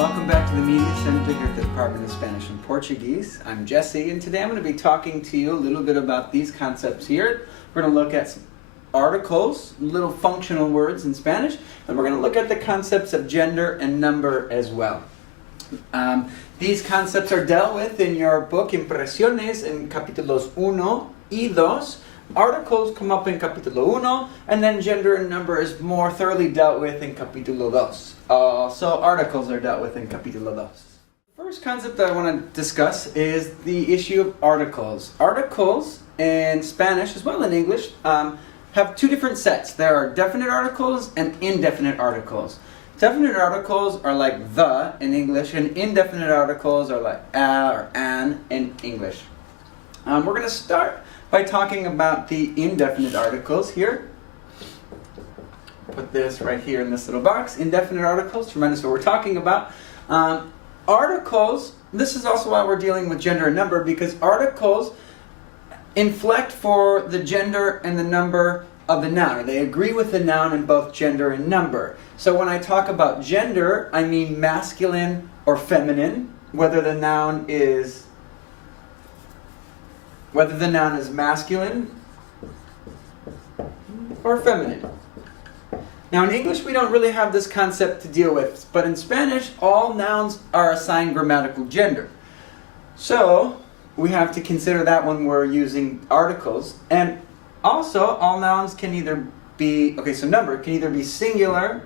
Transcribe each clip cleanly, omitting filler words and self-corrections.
welcome back to the Media Center here at the Department of Spanish and Portuguese. I'm Jesse, and today I'm going to be talking to you a little bit about these concepts here. We're going to look at some articles, little functional words in Spanish, and we're going to look at the concepts of gender and number as well. These concepts are dealt with in your book Impresiones in capítulos 1 y 2. Articles come up in capítulo 1, and then gender and number is more thoroughly dealt with in capítulo 2. So articles are dealt with in capítulo 2. First concept that I want to discuss is the issue of articles. Articles in Spanish, as well in English, have two different sets. There are definite articles and indefinite articles. Definite articles are like the in English, and indefinite articles are like a or an in English. We're going to start by talking about the indefinite articles here. Put this right here in this little box. Indefinite articles, remind us what we're talking about. Articles, this is also why we're dealing with gender and number, because articles inflect for the gender and the number of the noun. They agree with the noun in both gender and number. So when I talk about gender, I mean masculine or feminine, whether the noun is masculine or feminine. Now in English we don't really have this concept to deal with, but in Spanish all nouns are assigned grammatical gender. So we have to consider that when we're using articles. And also all nouns can either be, number can either be singular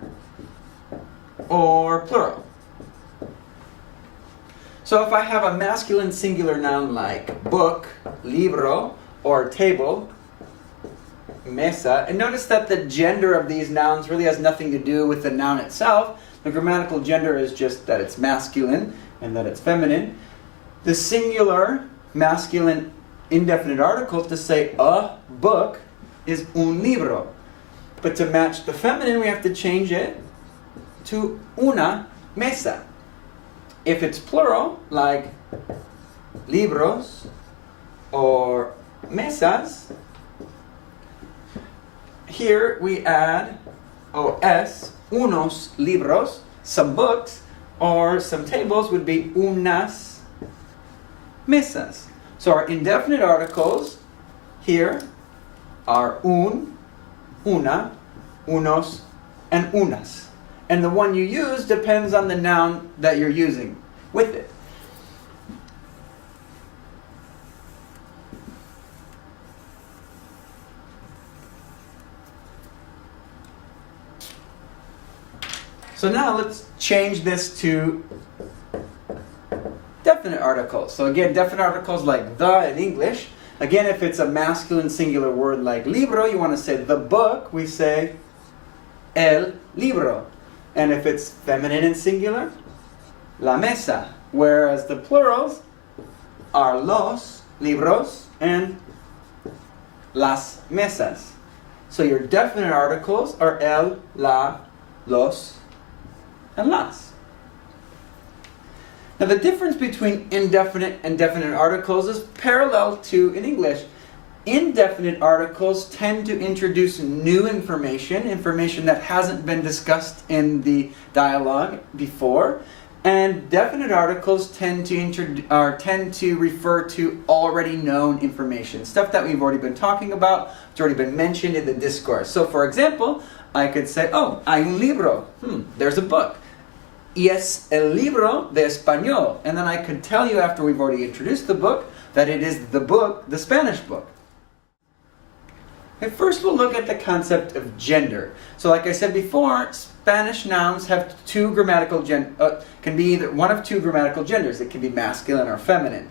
or plural. So if I have a masculine singular noun like book, libro, or table, mesa, and notice that the gender of these nouns really has nothing to do with the noun itself. The grammatical gender is just that it's masculine and that it's feminine. The singular masculine indefinite article to say a book is un libro. But to match the feminine, we have to change it to una mesa. If it's plural, like libros or mesas, here we add os, unos libros, some books, or some tables would be unas mesas. So our indefinite articles here are un, una, unos, and unas. And the one you use depends on the noun that you're using with it. So now let's change this to definite articles. So again, definite articles like the in English. Again, if it's a masculine singular word like libro, you want to say the book, we say el libro. And if it's feminine and singular, la mesa. Whereas the plurals are los libros and las mesas. So your definite articles are el, la, los, and las. Now the difference between indefinite and definite articles is parallel to in English. Indefinite articles tend to introduce new information that hasn't been discussed in the dialogue before, and definite articles tend to refer to already known information, stuff that we've already been talking about, it's already been mentioned in the discourse. So for example, I could say, oh, hay un libro, there's a book. Y es el libro de español. And then I could tell you after we've already introduced the book that it is the book, the Spanish book. And first we'll look at the concept of gender. So like I said before, Spanish nouns have two grammatical can be either one of two grammatical genders. It can be masculine or feminine.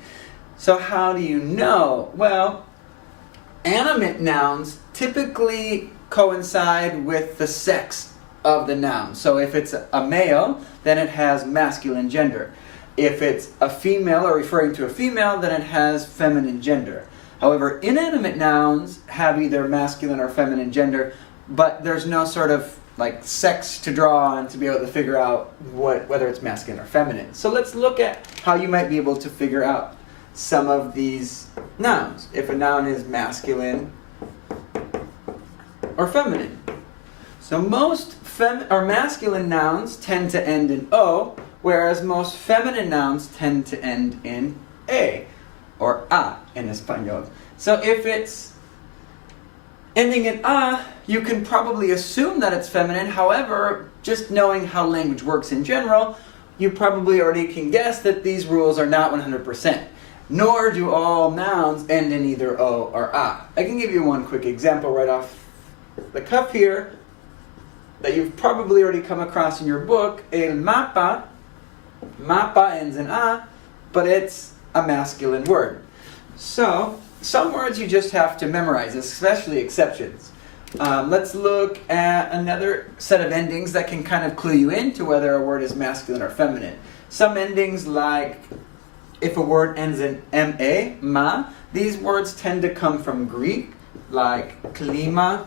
So how do you know? Well, animate nouns typically coincide with the sex of the noun. So if it's a male, then it has masculine gender. If it's a female or referring to a female, then it has feminine gender. However, inanimate nouns have either masculine or feminine gender, but there's no sort of like sex to draw on to be able to figure out whether it's masculine or feminine. So let's look at how you might be able to figure out some of these nouns. If a noun is masculine or feminine. So most masculine nouns tend to end in O, whereas most feminine nouns tend to end in a or a in Espanol. So if it's ending in a, you can probably assume that it's feminine. However, just knowing how language works in general, you probably already can guess that these rules are not 100%. Nor do all nouns end in either o or a. I can give you one quick example right off the cuff here that you've probably already come across in your book. El mapa. Mapa ends in a, but it's a masculine word. So, some words you just have to memorize, especially exceptions. Let's look at another set of endings that can kind of clue you into whether a word is masculine or feminine. Some endings, like if a word ends in ma, these words tend to come from Greek, like klima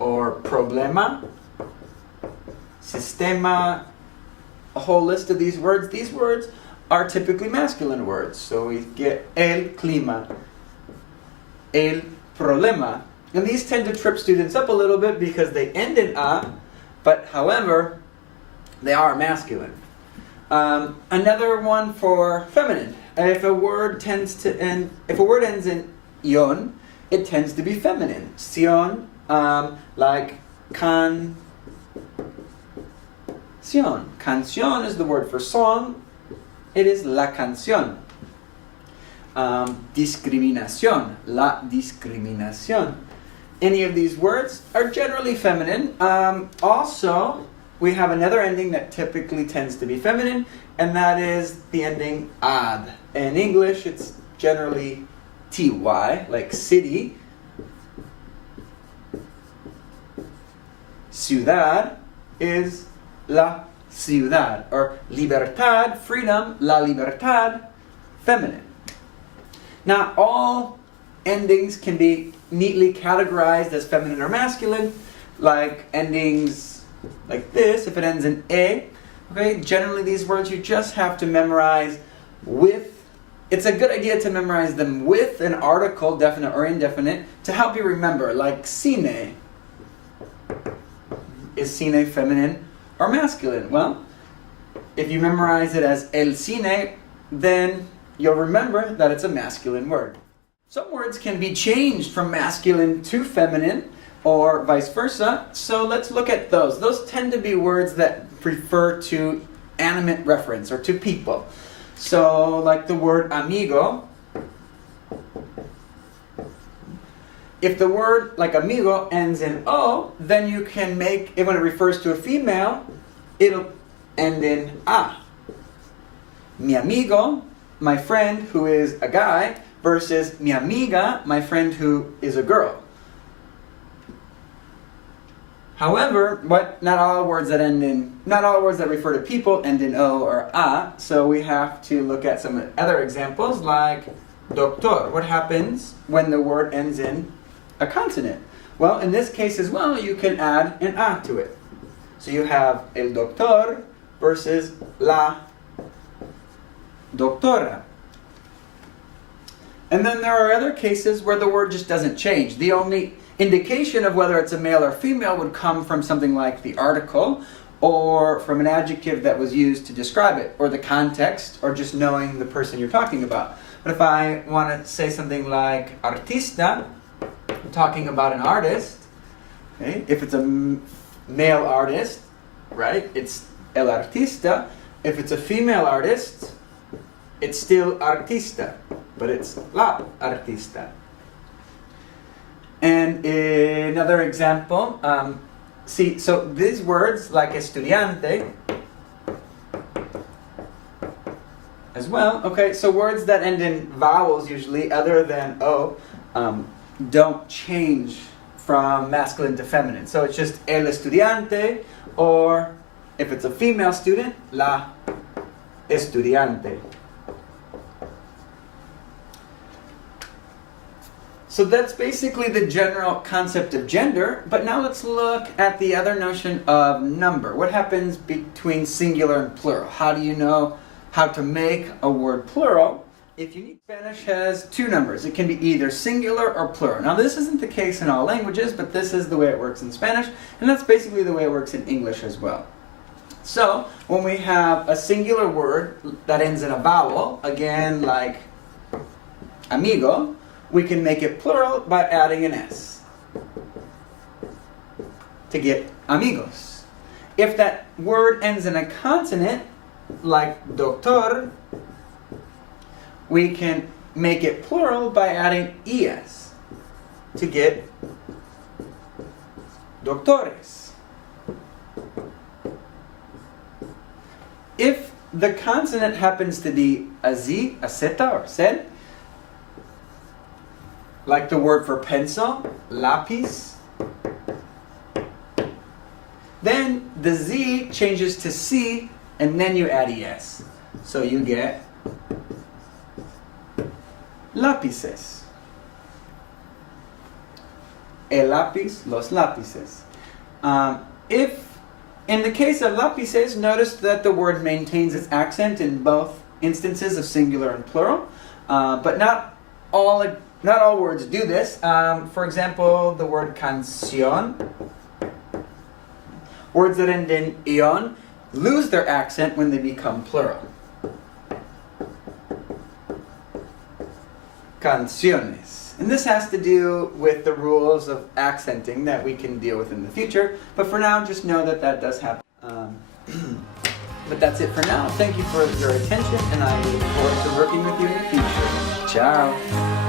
or problema, sistema, a whole list of these words. These words are typically masculine words. So we get el clima, el problema. And these tend to trip students up a little bit because they end in a, but however, they are masculine. Another one for feminine. If a word ends in ion, it tends to be feminine. Sion, like canción. Canción is the word for song. It is la canción. Discriminación, la discriminación. Any of these words are generally feminine. Also, we have another ending that typically tends to be feminine, and that is the ending ad. In English, it's generally ty, like city. Ciudad is la ciudad, or libertad, freedom, la libertad, feminine. Now, all endings can be neatly categorized as feminine or masculine, like endings like this. If it ends in a, okay, generally these words you just have to memorize with. It's a good idea to memorize them with an article, definite or indefinite, to help you remember, like cine. Is cine feminine or masculine? Well, if you memorize it as el cine, then you'll remember that it's a masculine word. Some words can be changed from masculine to feminine or vice versa, so let's look at those. Those tend to be words that refer to animate reference or to people. So, like the word amigo. If the word, like amigo, ends in o, then you can make it, when it refers to a female, it'll end in a. Mi amigo, my friend who is a guy, versus mi amiga, my friend who is a girl. However, not all words that refer to people end in o or a, so we have to look at some other examples, like doctor. What happens when the word ends in a consonant? Well, in this case as well, you can add an a to it. So you have el doctor versus la doctora. And then there are other cases where the word just doesn't change. The only indication of whether it's a male or female would come from something like the article, or from an adjective that was used to describe it, or the context, or just knowing the person you're talking about. But if I want to say something like artista, I'm talking about an artist. Okay? If it's a male artist, right, it's el artista. If it's a female artist, it's still artista, but it's la artista. And another example, so these words like estudiante as well, okay, so words that end in vowels usually, other than o, don't change from masculine to feminine. So it's just el estudiante, or if it's a female student, la estudiante. So that's basically the general concept of gender, but now let's look at the other notion of number. What happens between singular and plural? How do you know how to make a word plural? If you need, Spanish has two numbers. It can be either singular or plural. Now this isn't the case in all languages, but this is the way it works in Spanish, and that's basically the way it works in English as well. So when we have a singular word that ends in a vowel, again like amigo, we can make it plural by adding an S to get amigos. If that word ends in a consonant, like doctor, we can make it plural by adding es to get doctores. If the consonant happens to be a Z, a zeta, or Z, like the word for pencil, lápiz, then the Z changes to C, and then you add es. So you get lápices. El lápiz, los lápices. If in the case of lápices, notice that the word maintains its accent in both instances of singular and plural, but not all words do this. For example, the word canción, words that end in ion lose their accent when they become plural. Canciones. And this has to do with the rules of accenting that we can deal with in the future. But for now, just know that that does happen. But that's it for now. Thank you for your attention, and I look forward to working with you in the future. Ciao.